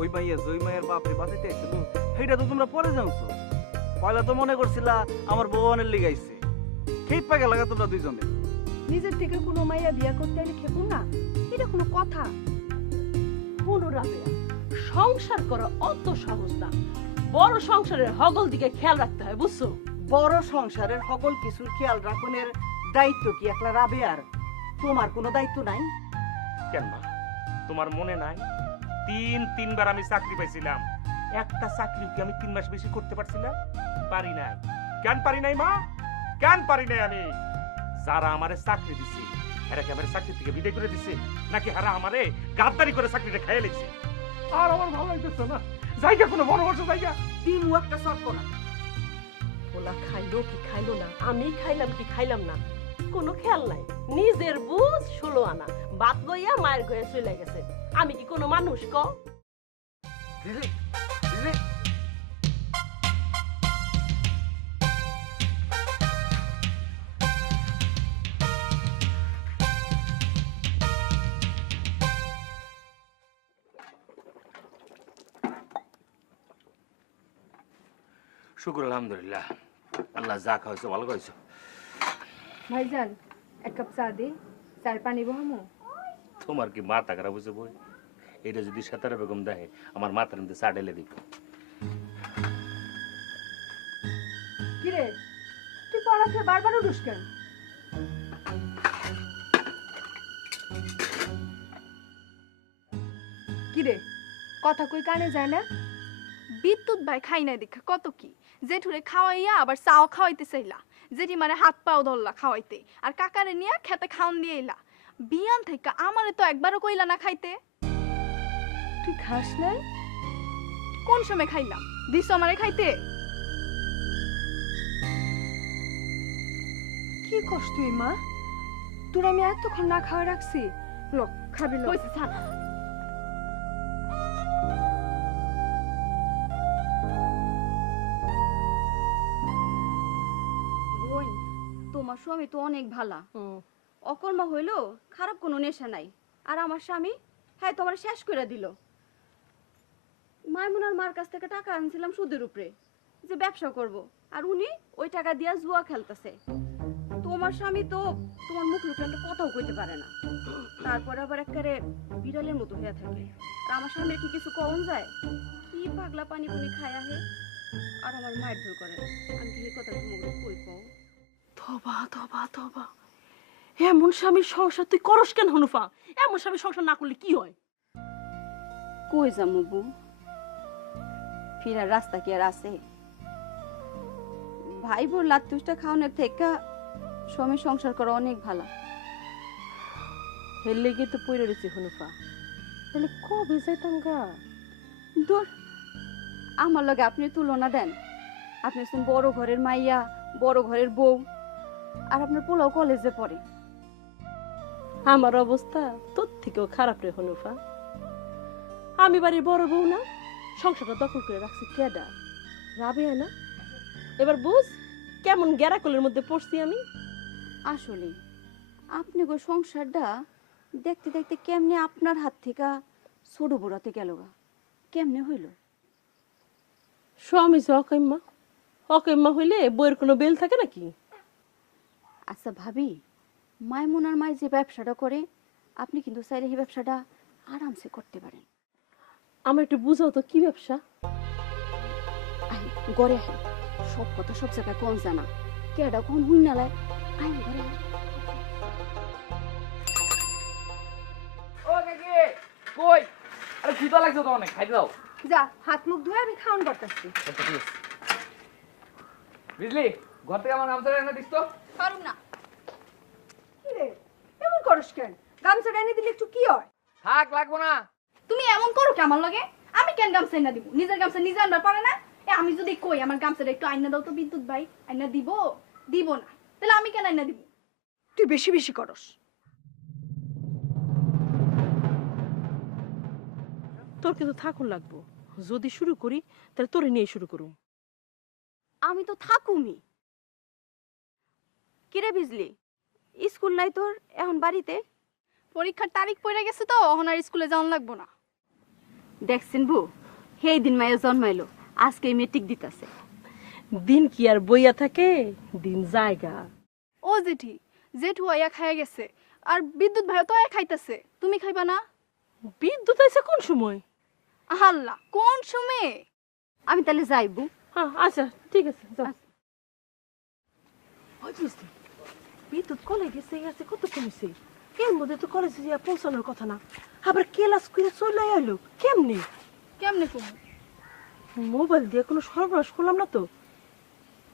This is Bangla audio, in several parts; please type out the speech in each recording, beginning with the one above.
ওই মাইয়া যে ওই মাইয়ার বাপরে বাঁচাইতে আইছিল সেইটা তো তোমরা পরে জানছো। পয়লা তো মনে করছিলা আমার ভগবানের লিগাইছে, খেপ পাকে লাগা তোমরা দুইজনে। নিজের থেকে কোনো মাইয়া বিয়া করতে আইলে খেপো না, এটা কোনো কথা? শুনো রাবেয়া, সংসার করা অত সহজ না। বড় সংসারের হগল দিকে খেয়াল রাখতে হয়, বুঝছো? বড় সংসারের সকল কিছুর খেয়াল রাখনের দায়িত্ব কি একলা রাবেয়ার? তোমার কোনো দায়িত্ব নাই? কেন মা, তোমার মনে নাই তিনবার আমি চাকরি পাইছিলাম? একটা চাকরি কি আমি 3 মাস বেশি করতে পারছিলাম? পারি নাই। কেন পারি নাই মা? কেন পারি নাই আমি? যারা আমারে চাকরি দিছে এরা কি আমার চাকরি থেকে বিদায় করে দিছে, নাকি হারা আমারে গাদ্দারি করে চাকরিটা খাইয়ে লেগছে? আর আমার ভালো লাগতেছে না। জায়গা কোনো বড় বড় জায়গা দিমু একটা শর্ত না। ওলা খাইলো কি খাইলো না, আমি খাইলাম কি খাইলাম না, কোনো খেয়াল নাই। নিজের বুঝ 16 আনা, বাত লইয়া মায়ের ঘরে চলে গেছে। আমি কি কোনো মানুষ ক? দিদি দিদি শুক্র আলহামদুলিল্লাহ, আল্লাহ যা খাওয়াইছো ভালো খাওয়াইছো। ভাইজান এক কাপ চা দে, চার পানি বহামো। তোমার কি মাথা খারাপ হয়েছে বই? এটা যদি সেতারা বেগম দেখে আমার মাথার মধ্যে চা ঢেলে দিব। কিরে তুই পড়া খেয়ে বারবার উঠুস কেন? কিরে কথা কই কানে যায় না? বিদ্যুৎ ভাই খাই নাই দেখা কত কি, জেঠুরে খাওয়াইয়া আবার চাও খাওয়াইতে চাইলা, জেঠি মানে হাত পাও ধরলা খাওয়াইতে, আর কাকারে নিয়ে খেতে খাওন দিয়ে এলা। বিয়ান থেকে আমারে তো একবারও কইলা না খাইতে। তুই খাস নাই? কোন সময় খাইলাম? দিস আমারে খাইতে? কি কষ্ট তুই মা? তোর আমি এতক্ষণ না খাওয়া রাখছি। লোক খাবি লোক। কইছে ছানা। বোন, তোমার স্বামী তো অনেক ভালা, অকর্মা হইলো খারাপ কোনো নেশা নাই। আর আমার স্বামী হ্যাঁ তোমার শেষ করে দিল। মাইমুনার মার কাছ থেকে টাকা আনছিলাম সুদের উপরে, যে ব্যবসা করব, আর উনি ওই টাকা দিয়া জুয়া খেলতেছে। তোমার স্বামী তো তোমার মুখের উপরে একটা কথাও কইতে পারে না, তারপরে আবার একেবারে বিড়ালের মতো হয়ে থাকে। আর আমার স্বামীর কি কিছু কম যায়? কি পাগলা পানি পুনি খায় আহে, আর আমার মায়ের ধর করে। আমি কি এই কথা তোমাকে কই কও? তবা তবা তবা, এমন স্বামীর সংসার তুই করস কেন হনুফা? এমন স্বামীর সংসার না করলে কি হয়? কই যামু বউ, ফিরার রাস্তা কি আর আছে? ভাই বোন লাত্তুসটা খাওয়ানোর থেকে স্বামী সংসার করা অনেক ভালো। হেললে গিয়ে তো পড়ে রয়েছে হনুফা, তাহলে কবে যাইতাম গা? দূর, আমার লগে আপনি তুলনা দেন। আপনি শুন বড় ঘরের মাইয়া, বড় ঘরের বউ, আর আপনার পোলাও কলেজে পড়ে। আমার অবস্থা তোর থেকেও খারাপ রে হনুফা। আমি বাড়ির বড় বউ না, সংসারটা দখল করে রাখছি কেডা? রাবেয়া না? এবার বুঝ কেমন গ্যারাকলের মধ্যে পড়ছি আমি। আসলে আপনি গো সংসারটা দেখতে দেখতে কেমনে আপনার হাত থেকে ছোট বড়াতে গেল গা, কেমনে হইল? স্বামী যে অকম্মা, অকম্মা হইলে বইয়ের কোনো বেল থাকে নাকি? আচ্ছা ভাবি, মাইমুনার মাই যে ব্যবসাটা করে, আপনি কিন্তু চাইলে এই ব্যবসাটা আরামসে করতে পারেন। আমার একটু বুঝাও তো কি ব্যবসা? আই গড়ে আই, সব কথা সব জায়গায় কোন জানা, কেডা কোন হুই নালায়। আই ঘরে আই। ও কাকি কই? আরে খিদা লাগছে তো অনেক, খাইতে দাও। যা হাত মুখ ধুয়ে আমি খাওন করতেছি। বুঝলি, ঘর থেকে আমার গামছা এনে দিস তো। পারুম না। কিরে এমন করস কেন? গামছাটা এনে দিলে একটু কি হয়? থাক, লাগবো না। তুমি এমন করো কি আমার লগে? আমি কেন গামছা আইনা দিব? নিজের গামছা নিজে আনবার পারে না? আমি যদি কই আমার গামছাটা একটু আইনা দাও তো বিদ্যুৎ ভাই, আইনা দিব? দিব না, তাহলে আমি কেন আইনা দিব? তুই বেশি বেশি করস। তোর কিন্তু থাকুন লাগবো। যদি শুরু করি তাহলে তোরে নিয়ে শুরু করুম। আমি তো থাকুমি। কিরে বিজলি, স্কুল নাই তোর এখন বাড়িতে? পরীক্ষার তারিখ পড়ে গেছে তো এখন আর স্কুলে যাওয়ান লাগবো না। দেখছেন বউ, সেই দিন মায়ের জন্মাইলো, আজকে মেট্রিক দিতেছে। দিন কি আর বইয়া থাকে, দিন জায়গা। ও জেঠি, জেঠু আয়া খাইয়া গেছে আর বিদ্যুৎ ভাই তো আয়া খাইতেছে, তুমি খাইবা না? বিদ্যুৎ আইছে কোন সময়? আল্লাহ, কোন সময়ে? আমি তাহলে যাইবো। হ্যাঁ আচ্ছা ঠিক আছে যাও। ওই বুঝলি বিদ্যুৎ কলে গেছে গেছে কত কমেছে, এর মধ্যে তো কলেজে যা পৌঁছানোর কথা না, আবার ক্লাস করে চলে এলো কেমনে? কেমনে কমু? মোবাইল দিয়ে কোনো সর্বনাশ করলাম না তো?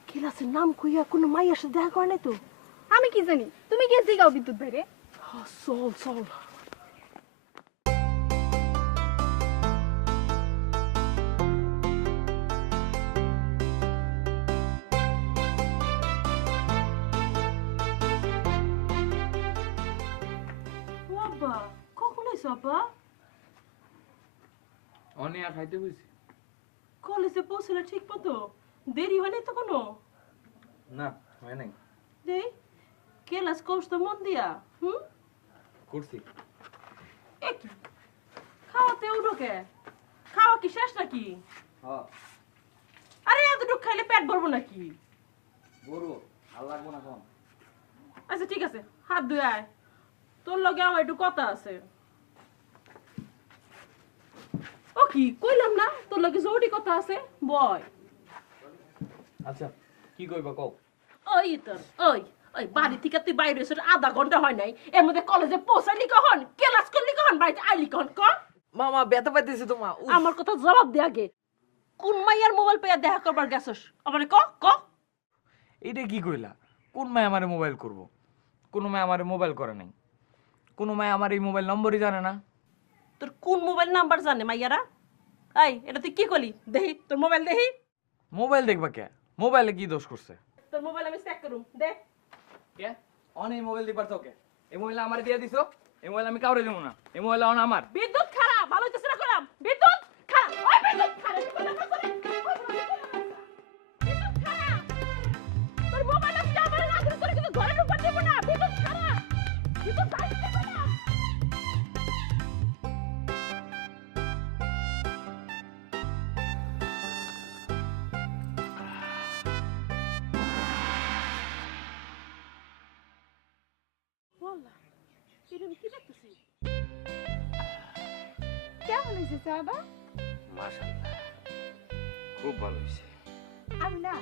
ক্লাসের নাম কইয়া কোনো মাইয়ার সাথে দেখা করে নাই তো? আমি কি জানি, তুমি গিয়ে জিগাও বিদ্যুৎ ভাই রে। চল চল। বাবা কখন এসো আপা? অনেক আর খাইতে বলছি। কলেজে পৌঁছলে ঠিক মতো? দেরি হয়নি তো কোনো? না হয় নাই। দেই ক্লাস করছ তো মন দিয়া? করছি। একই খাওয়াতে উঠো কে? খাওয়া কি শেষ নাকি? হ্যাঁ আরে এতটুকু খাইলে পেট ভরবো নাকি? বড় আর লাগবো না কম। আচ্ছা ঠিক আছে, হাত ধুয়ে আয়, তোর লগে আমার একটু কথা আছে। ও কি কইলাম না তোর লগে জরুরি কথা আছে, বয়। আচ্ছা কি কইবা কও। ওই তোর ওই ওই বাড়ি থেকে তুই বাইরে এসে আধা ঘন্টা হয় নাই, এর মধ্যে কলেজে পৌঁছালি কখন, ক্লাস করলি কখন, বাড়িতে আইলি কখন? ক মামা ব্যথা পাইতেছে তো মা। আমার কথা জবাব দে আগে। কোন মাইয়ার মোবাইল পেয়ে দেখা করবার গেছস আমারে ক ক? এইটা কি কইলা? কোন মায় আমারে মোবাইল করব? কোন মায় আমারে মোবাইল করে নাই। কোন মায় আমার এই মোবাইল নম্বরই জানে না। তোর কোন মোবাইল নাম্বার জানে মাইয়ারা? এই এটা তুই কি করলি? দেহি তোর মোবাইল দেহি। মোবাইল দেখবা কে? মোবাইলে কি দোষ করছে? তোর মোবাইল আমি চেক করুম, দে। কে অন এই মোবাইল দিবার তো কে? এই মোবাইল আমারে দিয়ে দিছো? এই মোবাইল আমি কাউরে দেব না। এই মোবাইল অন আমার। বিদ্যুৎ খারাপ, ভালো হইতেছে না কইলাম। বিদ্যুৎ খারাপ, ওই বিদ্যুৎ খারাপ, কি কথা করে? বিদ্যুৎ খারাপ। তোর মোবাইল আমি আমার রাখতে করে কিন্তু ঘরে ঢুকতে দেব না। বিদ্যুৎ খারাপ। বিদ্যুৎ বাইরে দেব না। বললা এটা কি দেখতেছি? কেমন হয়েছে চাটা? মাশাআল্লাহ খুব ভালো হয়েছে। আমি না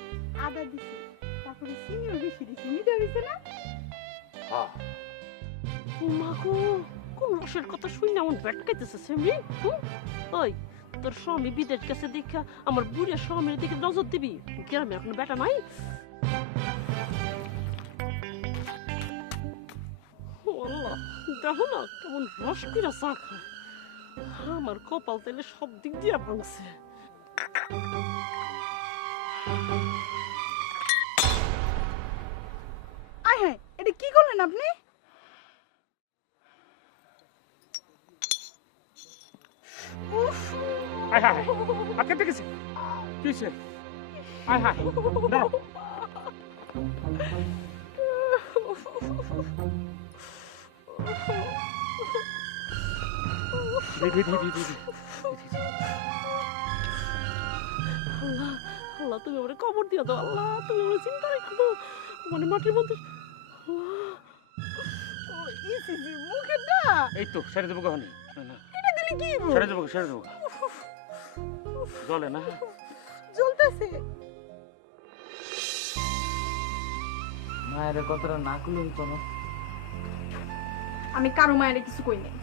আদা দিছি, তারপরে চিনিও বেশি দিছি, মিঠা হয়েছে না? হ্যাঁ ও মা গো, কোন রসের কথা শুই না, পেট খাইতেছে সেমনি। ওই তোর স্বামী বিদেশ গেছে দেখা আমার বুড়িয়া স্বামীর দিকে নজর দিবি। গ্রামে এখন বেটা নাই। ও আল্লাহ, দেখো না কেমন রস কইরা চা খায়। আমার কপাল তেলে সব দিক দিয়া ভাঙছে। আয় হ্যাঁ, এটা কি করলেন আপনি? আয় হায় আজকে দেখেছি কিসে? আয় হায় দাঁড়াও। আল্লাহ আল্লাহ, তুমি আমার কবর দিও তো। আল্লাহ তুমি আমার চিন্তা রেখো, মানে মাটির মধ্যে। মুখেটা এই তো সেরে দেবো কখনই। এটা দিলে কি হইবো? সেরে দেবো জলে না। জ্বলতেছে। মায়ের কথাটা না কইলে হতো না। আমি কারো মায়ের কিছু কই নাই।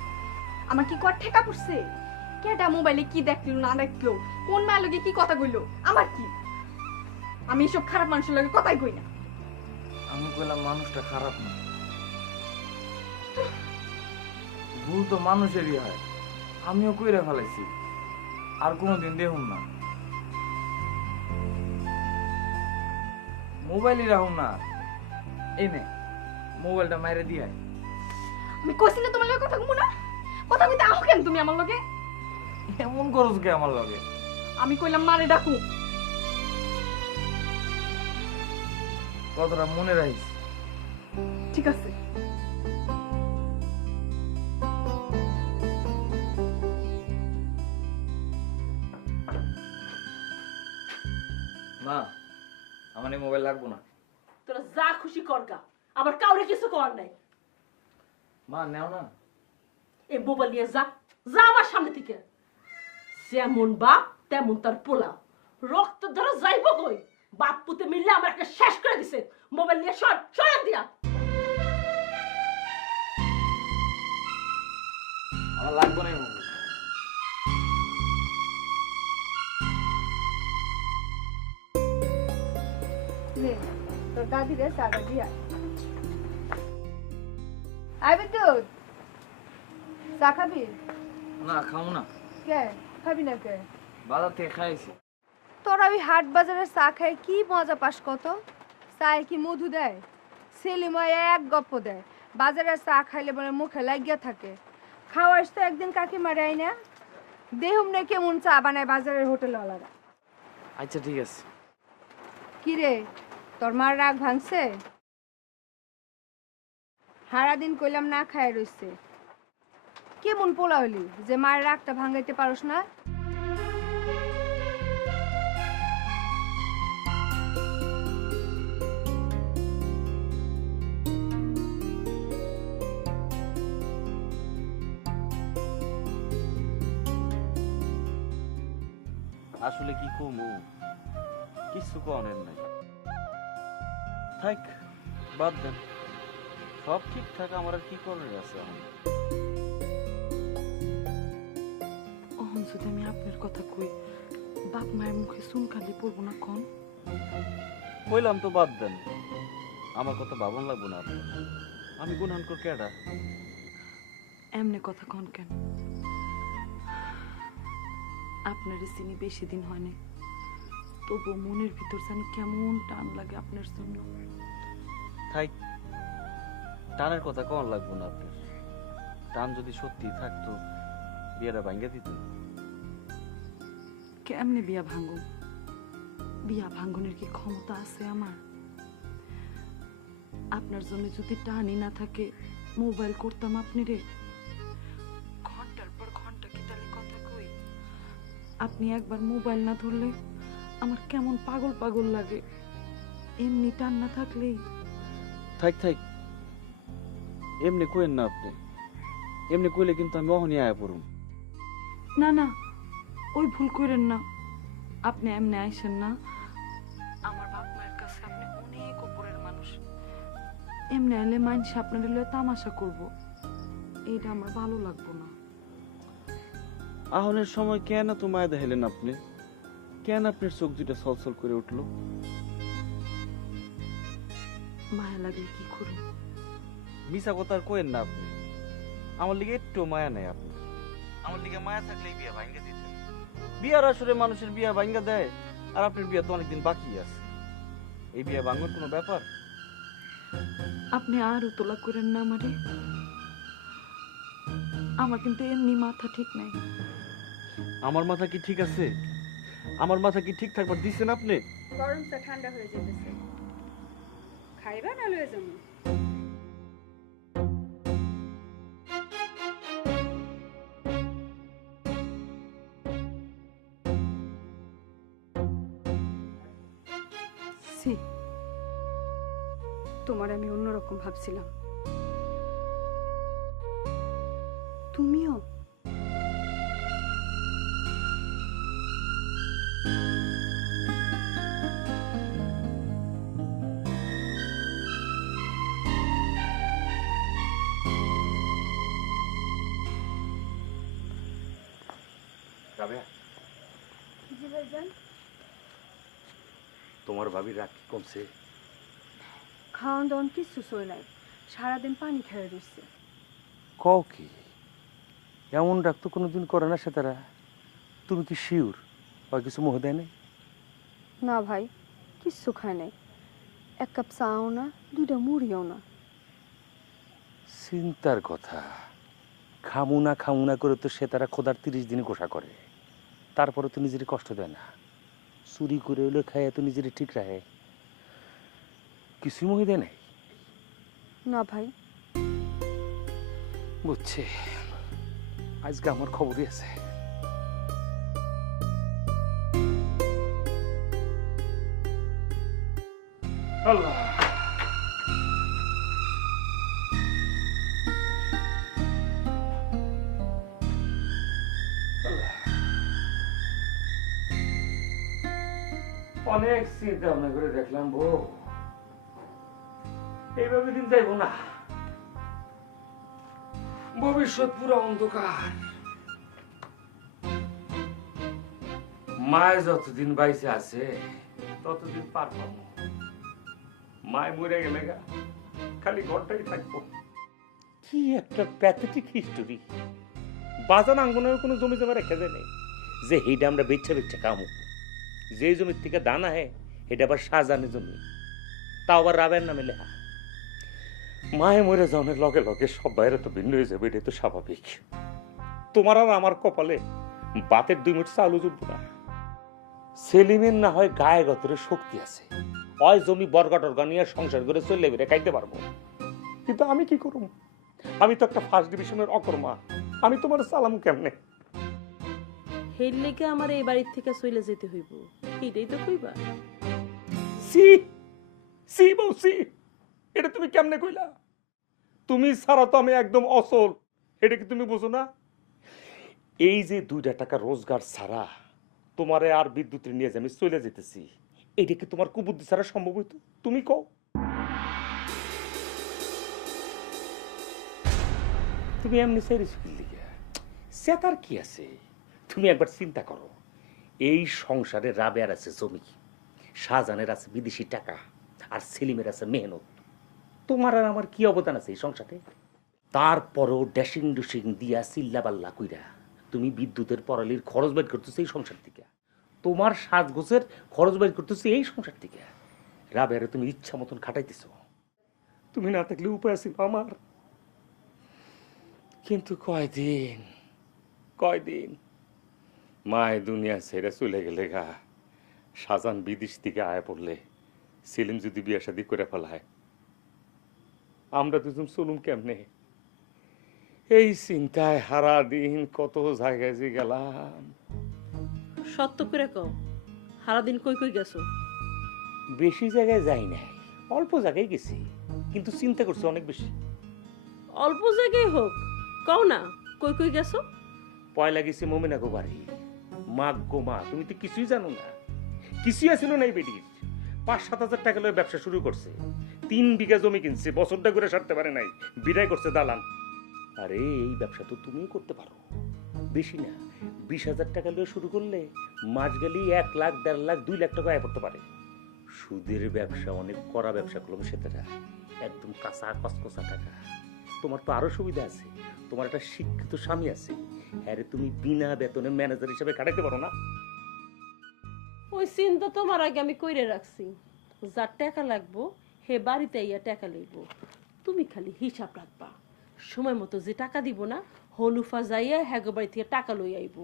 আমার কি কর ঠেকা পড়ছে? কেটা মোবাইলে কি দেখলো না দেখলো, কোন মায়ের লগে কি কথা কইলো, আমার কি? আমি এসব খারাপ মানুষের লগে কথাই কই না। আমি কইলাম মানুষটা খারাপ না, ভুল তো মানুষেরই হয়। আমিও কইরা ফেলাইছি, আর কোনোদিন দেখুন না। মোবাইলই রাখুন না। এই নে মোবাইলটা মাইরে দিয়ে আয়। আমি কইছি না তোমার লগে কথা কমু না? কথা কইতে আহো কেন তুমি আমার লগে? এমন করছ কে আমার লগে? আমি কইলাম মারে ডাকু। কথাটা মনে রাখিস। ঠিক আছে। মা আমার এই মোবাইল লাগবো না। তোরা যা খুশি করগা, আবার কাউরে কিছু কর নাই। মা নেও না। এই মোবাইল নিয়ে যা, যা আমার সামনে থেকে। যেমন বাপ তেমন তার পোলা, রক্ত ধরে যাইব কই? বাপ পুতে মিললে আমার একটা শেষ করে দিছে। মোবাইল নিয়ে সর, সরান দিয়া। আমার লাগবে না এই মোবাইল। নে তোর দাদি রে চাটা দিয়া আইবে দুধ চা খাবি? না খাবো না, কে খাবি না কে? বাজার থেকে খাইছি। তোরা ওই হাট বাজারের চা খায় কি মজা পাস কত? চায় কি মধু দেয়? সেলিময় এক গপ্প দেয়। বাজারের চা খাইলে বলে মুখে লাগিয়া থাকে। খাওয়াস তো একদিন কাকি মারাই না, দেহুম নে কেমন চা বানায় বাজারের হোটেলওয়ালারা। আচ্ছা ঠিক আছে। কি রে তোর মার রাগ ভাঙছে? সারাদিন কইলাম না খায় রইছে। কেমন পোলা হলি যে মায়ের রাগটা ভাঙাইতে পারস না? আসলে কি কমু, কিছু কনের নাই। থাক, বাদ দেন, সব ঠিকঠাক। আমার আর কি করার আছে? অহন যদি আমি আপনার কথা কই, বাপ মায়ের মুখে চুনকালি পড়বো না কন? কইলাম তো বাদ দেন, আমার কথা ভাবন লাগবো না আপনার। আমি গুনহান কর কেডা? এমনি কথা কন কেন? আপনার চিনি বেশি দিন হয় না, তবু মনের ভিতর জানি কেমন টান লাগে আপনার জন্য। থাক, টানের কথা কন লাগবো না আপনার। টান যদি সত্যি থাকতো বিয়েটা ভাঙ্গা দিত। কেমনে বিয়া ভাঙ্গুম? বিয়া ভাঙ্গনের কি ক্ষমতা আছে আমার? আপনার জন্য যদি টানই না থাকে, মোবাইল করতাম আপনি রে। ঘন্টার পর ঘন্টা কি তাহলে কথা কই? আপনি একবার মোবাইল না ধরলে আমার কেমন পাগল পাগল লাগে। এমনি টান না থাকলেই। থাক থাক, এমনি কইেন না আপনি। এমনি কইলে কিন্তু আমি অহনি আয়া পড়ুম। না না, ওই ভুল করেন না। আপনি এমনি আইসেন না। আমার বাপ মায়ের কাছে আপনি অনেক উপরের মানুষ। এমনি এলে মানুষ আপনার এলে তামাশা করব, এইটা আমার ভালো লাগবো না। আহনের সময় কেন তো মায়া দেখালেন আপনি? কেন আপনার চোখ দুটা ছলছল করে উঠলো? মায়া লাগলে কি করব? মিছা কথা আর কইেন না আপনি। আমার লিগে একটু মায়া নাই আপনার। আমার লিগে মায়া থাকলে বিয়া ভাঙ্গা দিতেন। বিয়ার আসরে মানুষের বিয়া ভাঙ্গা দেয়, আর আপনার বিয়া তো অনেকদিন বাকি আছে। এই বিয়া ভাঙার কোনো ব্যাপার? আপনি আর উতলা করেন না আমারে। আমার কিন্তু এমনি মাথা ঠিক নাই। আমার মাথা কি ঠিক আছে? আমার মাথা কি ঠিক থাকবার দিচ্ছেন আপনি? গরম চা ঠান্ডা হয়ে যেতেছে, খাইবা না লয়ে যাবো? তোমার আমি অন্যরকম ভাবছিলাম, তুমিও। রাবেয়া, জি ভাইজান। তোমার ভাবির রাগ কি কমছে? খাওয়ান দাওয়ান কিচ্ছু সই নাই, সারাদিন পানি খেয়ে দিচ্ছে। কও কি? এমন রাগ তো কোনোদিন করে না সে তারা। তুমি কি শিওর বা কিছু মোহ দেয় নাই? না ভাই, কিচ্ছু খায় নাই। এক কাপ চাও না, দুইটা মুড়িও না। চিন্তার কথা। খামু না করে তো সে তারা খোদার 30 দিনে গোসা করে, তারপরে তো নিজের কষ্ট দেয় না। চুরি করে হইলে খায় তো নিজের ঠিক রাখে। কিছুই মোহ দেয় নাই? না ভাই। বুঝছে, আজকে আমার খবরই আছে। আল্লাহ অনেক চিন্তা ভাবনা করে দেখলাম বউ, এইভাবে দিন যাইব না, ভবিষ্যৎ পুরো অন্ধকার। মায় যতদিন বাইসে আছে ততদিন পার পাবো, মায় মরে গেলে গা খালি ঘরটাই থাকবো। কি একটা প্যাথেটিক হিস্টোরি। বাজান আঙ্গনের কোনো জমি জমা রেখে দেয় নেই যে এইটা আমরা বেচ্ছা বেচ্ছা কামু। যে জমির থেকে দান আহে এটা আবার শাহজাহানের জমি, তাও আবার রাবের নামে লেখা। মায়ে মরে যাওয়ার লগে লগে সব বাইরে তো ভিন্ন হয়ে যাবে, এটা তো স্বাভাবিক। তোমার আর আমার কপালে বাতের 2 মুঠ চালু জুটবো না। সেলিমের না হয় গায়ে গতরে শক্তি আছে, ওই জমি বর্গা টর্গা নিয়ে সংসার করে চলে বেড়ে খাইতে পারবো, কিন্তু আমি কি করব? আমি তো একটা ফার্স্ট ডিভিশনের অকর্মা, আমি তোমার সালাম কেমনে? হের লেগে আমার এই বাড়ির থেকে চলে যেতে হইব, এটাই তো কইবা। সি সি বউ সি, এটা তুমি কেমনে কইলা? তুমি ছাড়া তো আমি একদম অসল, এটা কি তুমি বুঝো না? এই যে 2টা টাকা রোজগার ছাড়া তোমারে আর বিদ্যুতের নিয়ে যে আমি চলে যেতেছি, এটা কি তোমার কুবুদ্ধি ছাড়া সম্ভব হইতো? তুমি কও। তুমি এমনি সাইরিস লিখে সেতার কি আছে? তুমি একবার চিন্তা করো, এই সংসারে রাবেয়ার আছে জমি, শাহজাহানের আছে বিদেশি টাকা, আর সেলিমের আছে মেহনত। তোমার আর আমার কি অবদান আছে এই সংসারে? তারপরও ড্যাশিং ডুশিং দিয়া চিল্লাবাল্লা কইরা তুমি বিদ্যুতের পড়ালির খরচ বের করতেছো এই সংসার থেকে, তোমার সাজগোছের খরচ বের করতেছো এই সংসার থেকে। রাবেয়ারে তুমি ইচ্ছা মতন খাটাইতেছো, তুমি না থাকলে উপায় আছে আমার। কিন্তু কয়দিন মায় দুনিয়া ছেড়ে চলে গেলে গা, শাহজাহান বিদেশ থেকে আয় পড়লে, সেলিম যদি বিয়ে শাদী করে ফেলায়, আমরা দুজন চলুম কেমনে? এই চিন্তায় হারা দিন কত জায়গায় যে গেলাম। সত্য করে কও, সারাদিন কই কই গেছো? বেশি জায়গায় যাই নাই, অল্প জায়গায় গেছি, কিন্তু চিন্তা করছি অনেক বেশি। অল্প জায়গায় হোক, কও না কই কই গেছো? পয়লা গেছি মমিনা গো বাড়ি। মা গো মা, তুমি তো কিছুই জানো না, কিছুই আসিল না এই বেটির। 5-7 হাজার টাকা লয়ে ব্যবসা শুরু করছে, 3 বিঘা জমি কিনছে, বছরটা করে সারতে পারে নাই, বিদায় করছে দালান। আরে এই ব্যবসা তো তুমিও করতে পারো, বেশি না 20,000 টাকা লয়ে শুরু করলে মাস গেলেই 1 লাখ 1.5 লাখ 2 লাখ টাকা আয় করতে পারে। সুদের ব্যবসা অনেক কড়া ব্যবসা করলাম, সেটা একদম কাঁচা কসকসা টাকা। তোমার তো আরো সুবিধা আছে, তোমার একটা শিক্ষিত স্বামী আছে, হ্যাঁ তুমি বিনা বেতনে ম্যানেজার হিসেবে খাটাইতে পারো না? ওই চিন্তা তোমার আগে আমি কইরে রাখছি, যার টাকা লাগবো হে বাড়িতে ইয়া টাকা লইব, তুমি খালি হিসাব রাখবা। সময় মতো যে টাকা দিব না, হনুফা যাইয়া হ্যাগো বাড়ি থেকে টাকা লই আইব।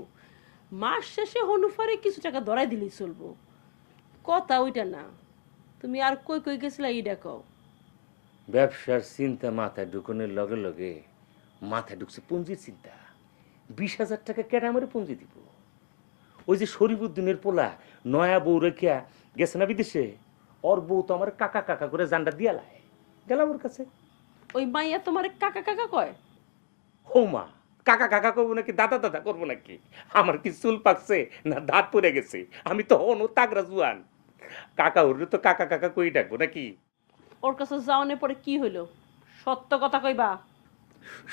মাস শেষে হনুফারে কিছু টাকা ধরাই দিলেই চলবো। কথা ওইটা না, তুমি আর কই কই গেছিলা এইটা কও। ব্যবসার চিন্তা মাথায় ঢুকানোর লগে লগে মাথায় ঢুকছে পুঁজির চিন্তা। 20,000 টাকা কেটে আমার পুঁজি দিব। ওই যে শরীফুদ্দিনের পোলা নয়া বউ রেখিয়া গেছে না বিদেশে, ওর বউ তো আমার কাকা কাকা করে জান্ডা দিয়ালায়, গেলাম ওর কাছে। ওই মাইয়া তোমার কাকা কাকা কয়? ও মা, কাকা কাকা করবো নাকি দাদা দাদা করবো নাকি? আমার কি চুল পাকছে না দাঁত পড়ে গেছে? আমি তো হনো তাগরা জুয়ান, কাকা ওরে তো কাকা কাকা কই ডাকবো নাকি? ওর কাছে যাওয়ানোর পরে কি হইলো? সত্য কথা কইবা।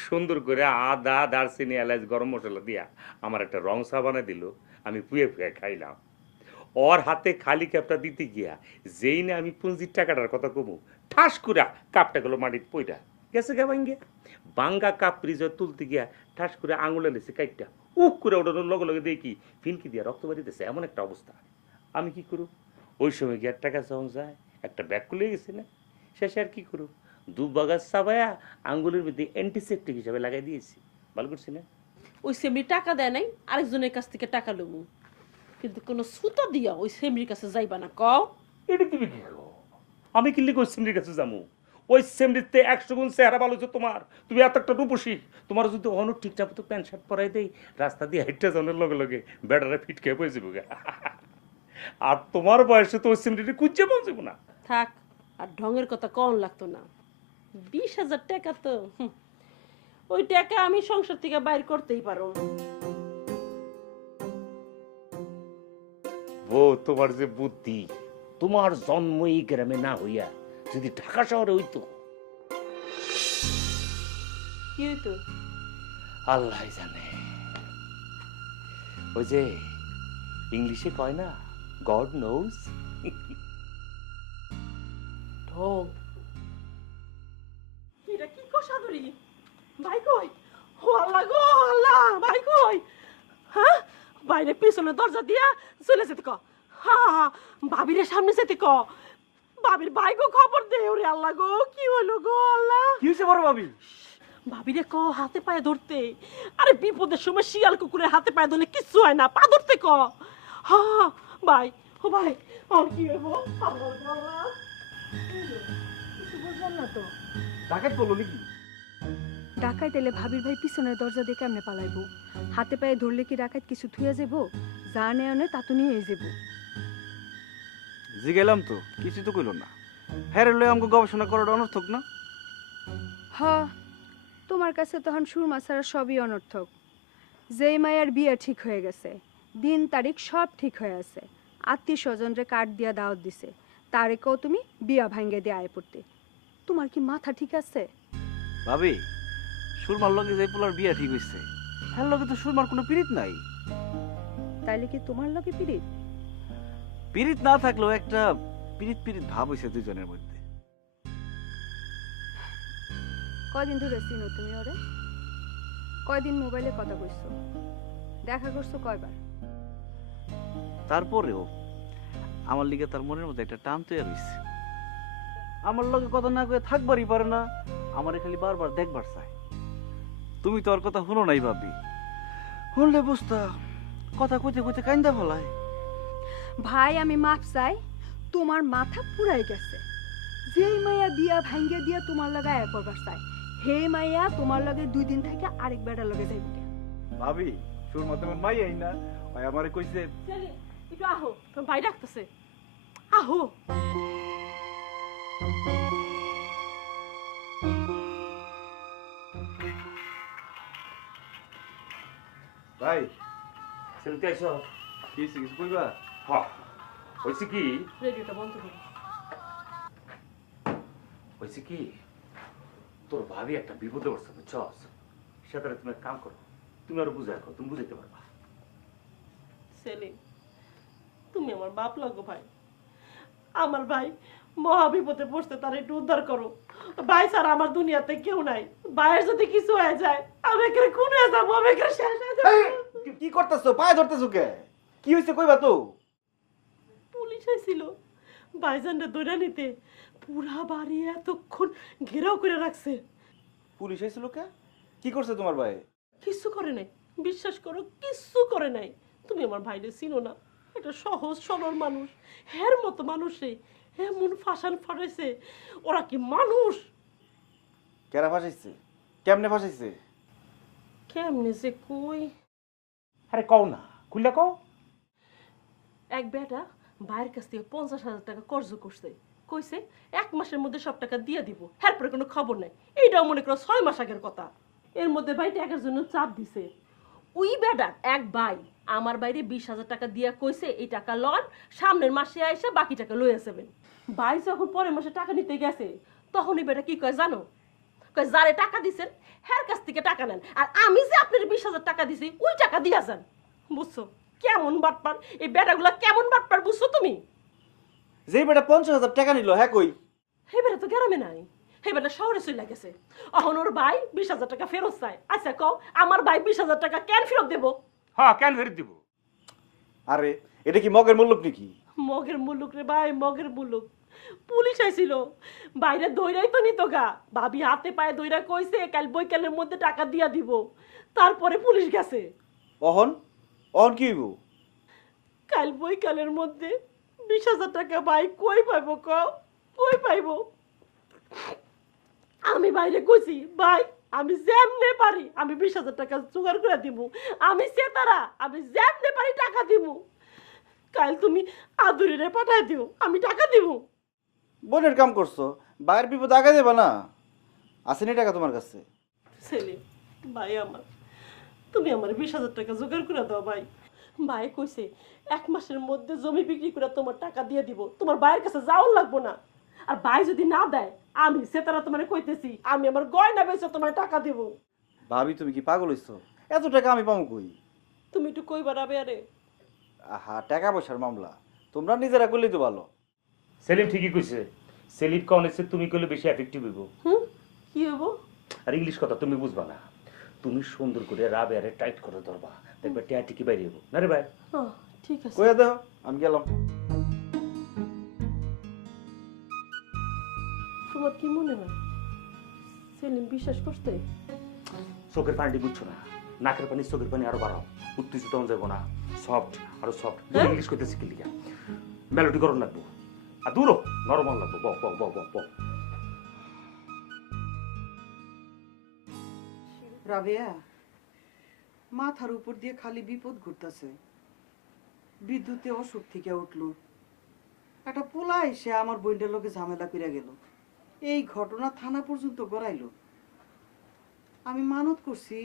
সুন্দর করে আদা দারচিনি এলাচ গরম মশলা দিয়া আমার একটা রং চা বানাই দিল, আমি পুয়ে পুয়ে খাইলাম। ওর হাতে খালি কাপটা দিতে গিয়া যেই না আমি পুঁজির টাকাটার কথা কমু, ঠাস করে কাপটা গেলো মাটির পইটা গেছে গা ভাঙ্গে। বাঙ্গা কাপ ফ্রিজে তুলতে গিয়া ঠাস করে আঙুলে লেছে কাইটটা উক করে ওটানোর লগে লগে দেখি ফিনকি দিয়া রক্ত বাড়িতেছে, এমন একটা অবস্থা। আমি কি করু? ওই সময় গিয়ে টাকা চাওয়া যায়, একটা ব্যাগ খুলে গেছি না, শেষে আর কি করু, 2 বাগাস চাবায়া আঙ্গুলের মধ্যে অ্যান্টিসেপ্টিক হিসাবে লাগাই দিয়েছি। ভালো করছি না? ওই সেমরি টাকা দেয় নাই, আরেকজনের কাছ থেকে টাকা লমু, কিন্তু কোনো সুতা দিয়া ওই সেমরির কাছে যাইবা না। কও এটা তুমি কি কো? আমি কিনলে ওই সেমরির কাছে যাবো? ওই সেমরিতে 100 গুণ চেহারা ভালো হচ্ছে তোমার, তুমি এত একটা রূপসী, তোমার যদি অন্য ঠিকঠাক মতো প্যান্ট শার্ট পরাই দেই, রাস্তা দিয়ে হাইটটা যাওয়ার লগে লগে বেড়ারা ফিট খেয়ে পড়ে যাবো। আর তোমার বয়সে তো ওই সেমরিটা কুচে পৌঁছবো না। থাক, আর ঢঙের কথা কম লাগতো না। 20,000 টাকা তো ওই টাকা আমি সংসার থেকে বাইর করতেই পারো। ও তোমার যে বুদ্ধি, তোমার জন্ম এই গ্রামে না হইয়া যদি ঢাকা শহরে হইতো। কি হইতো? আল্লাহ জানে। ওই যে ইংলিশে কয় না, গড নোজ। ঢং এটা কি কষাদুরি? ভাই কই? ও আল্লাহ গো আল্লাহ, ভাই কই? হ্যাঁ, বাইরে পিছনে দরজা দিয়া চলে যেতে ক। হ্যাঁ, ভাবিরে সামনে যেতে ক। ভাবির ভাই গো খবর দে। ওরে আল্লাহ গো, কি হলো গো আল্লাহ? কি হয়েছে বড় ভাবি? ভাবিরে ক হাতে পায়ে ধরতে। আরে বিপদের সময় শিয়াল কুকুরের হাতে পায়ে ধরলে কিচ্ছু হয় না, পা ধরতে ক। হ্যাঁ ভাই, ও ভাই, আর কি হইব? আল্লাহ আল্লাহ, কিছু বুঝলাম না তো। ডাকাত করলো নাকি? ডাকাইত এলে ভাবির ভাই পিছনের দরজা দিয়ে কেমনে পালাইবো? হাতে পায়ে ধরলে কি ডাকাইত কিছু থুয়ে যাবো? যা নেয় নে তা তো নিয়ে যাবো। জিগেলাম তো, কিছু তো কইল না। হ্যাঁ রে, আমাকে গবেষণা করাটা অনর্থক না? হ, তোমার কাছে তখন সুরমা ছাড়া সবই অনর্থক। যেই মায়ের বিয়ে ঠিক হয়ে গেছে, দিন তারিখ সব ঠিক হয়ে আছে, আত্মীয় স্বজনরে কার্ড দিয়া দাওয়াত দিছে, তারে কেউ তুমি বিয়া ভাঙ্গে দিয়ে আয় পড়তে। তোমার কি মাথা ঠিক আছে? ভাবি, সুরমার লগে যে পোলার বিয়া ঠিক হইছে, হ্যাঁ লগে তো সুরমার কোনো পীড়িত নাই। তাইলে কি তোমার লগে পিরিত? পীড়িত না থাকলেও একটা পীড়িত পীড়িত ভাব হইছে দুজনের মধ্যে। কয়দিন ধরে চিনো তুমি ওরে? কয়দিন মোবাইলে কথা কইছো? দেখা করছো কয়বার? তারপরেও আমার লিগে তার মনের মধ্যে একটা টান তৈরি হইছে। আমার লগে কথা না কয়ে থাকবারই পারে না, আমারে খালি বারবার দেখবার চায়। তুমি তো আর কথা শুনো নাই ভাবি, শুনলে বুঝতা কথা কইতে কইতে কান্দা ফেলায়। ভাই আমি মাপ চাই, তোমার মাথা পুরাই গেছে। যেই মাইয়া বিয়া ভাঙ্গে দিয়া তোমার লগে আয় পড়বার চাই, হে মাইয়া তোমার লগে 2 দিন থেকে আরেক বেটার লগে যাইব। ভাবি, সুরমা তোমার মাইয়াই না, ওই আমারে কইছে একটু আহো, তোমার ভাই ডাকতেছে, আহো। ভাই ছেলেতে আইসো? কি হইছে, কিছু কইবা? হয়েছে কি? রেডিওটা বন্ধ করো। হয়েছে কি, তোর ভাবি একটা বিপদে পড়ছে, বুঝছস? সেটা তুমি এক কাম করো, তুমি আরো বুঝে রাখো, তুমি বুঝাইতে পারবা। সেলিম, তুমি আমার বাপ লাগো ভাই। আমার ভাই মহা বিপদে পড়ছে, তার একটু উদ্ধার করো। ভাই ছাড়া আমার দুনিয়াতে কেউ নাই। ভাইয়ের যদি কিছু হয়ে যায়, আমি এখানে খুন হয়ে যাবো, আমি এখানে শেষ হয়ে যাবো। কি করতেছো? পায়ে ধরতেছো কে? কি হইছে কইবা তো? পুলিশ এসেছিল ভাইজানরে ধরে নিতে, পুরা বাড়ি এতক্ষণ ঘেরাও করে রাখছে। পুলিশ আইছিল কে? কি করছে তোমার ভাই? কিচ্ছু করে নাই, বিশ্বাস করো, কিচ্ছু করে নাই। তুমি আমার ভাইরে চিনো না, এটা সহজ সরল মানুষ, হের মতো মানুষে এমন ফাঁসান ফাটাইছে। ওরা কি মানুষ? কেরা ফাঁসাইছে? কেমনে ফাঁসাইছে? কেমনে যে কই। আরে কও না, খুললে কও। এক বেটা ভাইয়ের কাছ থেকে 50,000 টাকা কর্জ করছে, কইছে 1 মাসের মধ্যে সব টাকা দিয়ে দিব। এরপরে কোনো খবর নাই। এইটাও মনে করো 6 মাস আগের কথা। এর মধ্যে ভাই টাকার জন্য চাপ দিছে। ওই বেটার এক ভাই আমার বাইরে 20,000 টাকা দিয়া কইছে এই টাকা লন, সামনের মাসে আইসা বাকি টাকা লই আসবেন। ভাই যখন পরের মাসে টাকা নিতে গেছে, তখন এই বেটা কি কয় জানো? কয় যারে টাকা দিছেন হের কাছ থেকে টাকা নেন, আর আমি যে আপনার 20,000 টাকা দিছি ওই টাকা দিয়া যান। বুঝছো কেমন বাটপার এই বেটাগুলা, কেমন বাটপার বুঝছো তুমি? যে বেটা 50,000 টাকা নিল, হ্যাঁ কই? হে বেটা তো গ্রামে নাই, হে বেটা শহরে চলে গেছে। এখন ওর ভাই 20,000 টাকা ফেরত চায়। আচ্ছা কও, আমার ভাই 20,000 টাকা কেন ফেরত দেবো? হ্যাঁ, কেন ফেরত দিব? আরে এটা কি মগের মুল্লুক নাকি? মগের মুলুক রে ভাই, মগের মুলুক। পুলিশ আইছিল, বাইরে দইরাই তো নিত গা। ভাবি হাতে পায়ে দইরা কইছে কাল বৈকালের মধ্যে টাকা দিয়া দিব। তারপরে পুলিশ গেছে। অহন অহন কি হইব? কাল বৈকালের মধ্যে 20,000 টাকা ভাই কই পাইবো কও? কই পাইবো? আমি বাইরে কইছি ভাই আমি যেমনে পারি আমি 20,000 টাকা জোগাড় করে দিব। আমি সেতারা, আমি যেমনে পারি টাকা দিব। কাল তুমি আদুরিরে পাঠাই দিও, আমি টাকা দিব। বোনের কাম করছো, ভাইয়ের বিপদ আগে দেবা না। আসেনি টাকা তোমার কাছে? সেলিম ভাই আমার, তুমি আমার 20,000 টাকা জোগাড় করে দাও ভাই। ভাই কইছে 1 মাসের মধ্যে জমি বিক্রি করে তোমার টাকা দিয়ে দিব, তোমার ভাইয়ের কাছে যাওয়ার লাগবো না। আর ভাই যদি না দেয়, আমি সেতারা তোমার কইতেছি, আমি আমার গয়না বেচে তোমার টাকা দিব। ভাবি তুমি কি পাগল হইছো? এত টাকা আমি পাবো কই? তুমি একটু কইবা রাবে আরে। আহা, টাকা পয়সার মামলা, তোমরা নিজেরা করলেই তো ভালো। সেলিম ঠিকই কইছে। সেলিম কনেছে তুমি কইলে বেশি এফেক্টিভ হইব। কি হবো? আর ইংলিশ কথা তুমি বুঝবা না। তুমি সুন্দর করে রাবেয়ারে টাইট করে ধরবা, দেখবে টিয়া টিকি বাইরে হইব না রে ভাই? ঠিক আছে। কইয়া দাও, আমি গেলাম। তোমার কি মনে হয় সেলিম বিশ্বাস করতে? চোখের পানি বুঝছো না, নাকের পানি চোখের পানি আরো বাড়াও। উত্তেজিত হন যাবো না, সফট আরো সফট। ইংলিশ কইতে শিখে লিখা মেলোডি গরম লাগবো, আর দূরও নরমাল লাগবো। বক বক বক বক বক। রাবেয়া, মাথার উপর দিয়ে খালি বিপদ ঘুরতেছে। বিদ্যুতে অসুখ থেকে উঠলো, একটা পোলা এসে আমার বোনটার লোকে ঝামেলা করে গেল। এই ঘটনা থানা পর্যন্ত গড়াইলো। আমি মানত করছি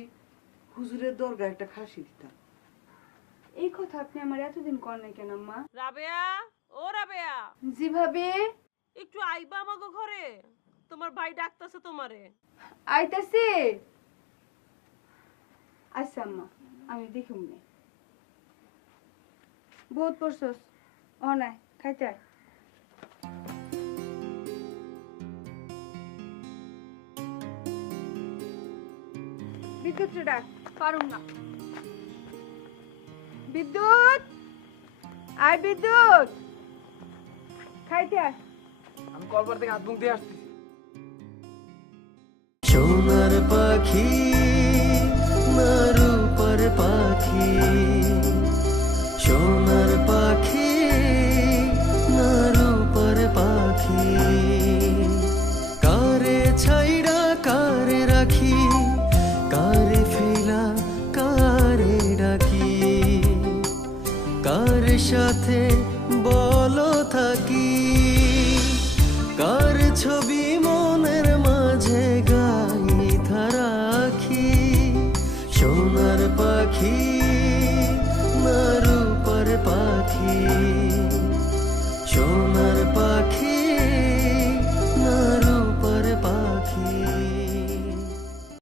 হুজুরের দরগায় একটা খাসি দিতাম। এই কথা আপনি আমার এতদিন কর নাই কেন আম্মা? রাবেয়া, ও রাবেয়া, জি ভাবি, একটু আইবা আমাগো ঘরে, তোমার ভাই ডাকতেছে তোমারে। আইতাছি। আচ্ছা আম্মা, আমি দেখুম নে। বহুত পড়ছস, ও নাই খাইতে আয়। বিদ্যুৎ রে ডাক। পারুম না। বিদ্যুৎ, আয় বিদ্যুৎ, খাইতে আয়। আমি কলবার থেকে হাত মুখ দিয়ে আসতেছি। সোনার পাখি না রূপার পাখি, সোনার পাখি না রূপার পাখি, কারে ছাইড়া কারে রাখি, কারে ফেলা কারে ডাকি, কার সাথে বলো থাকি, কার ছবি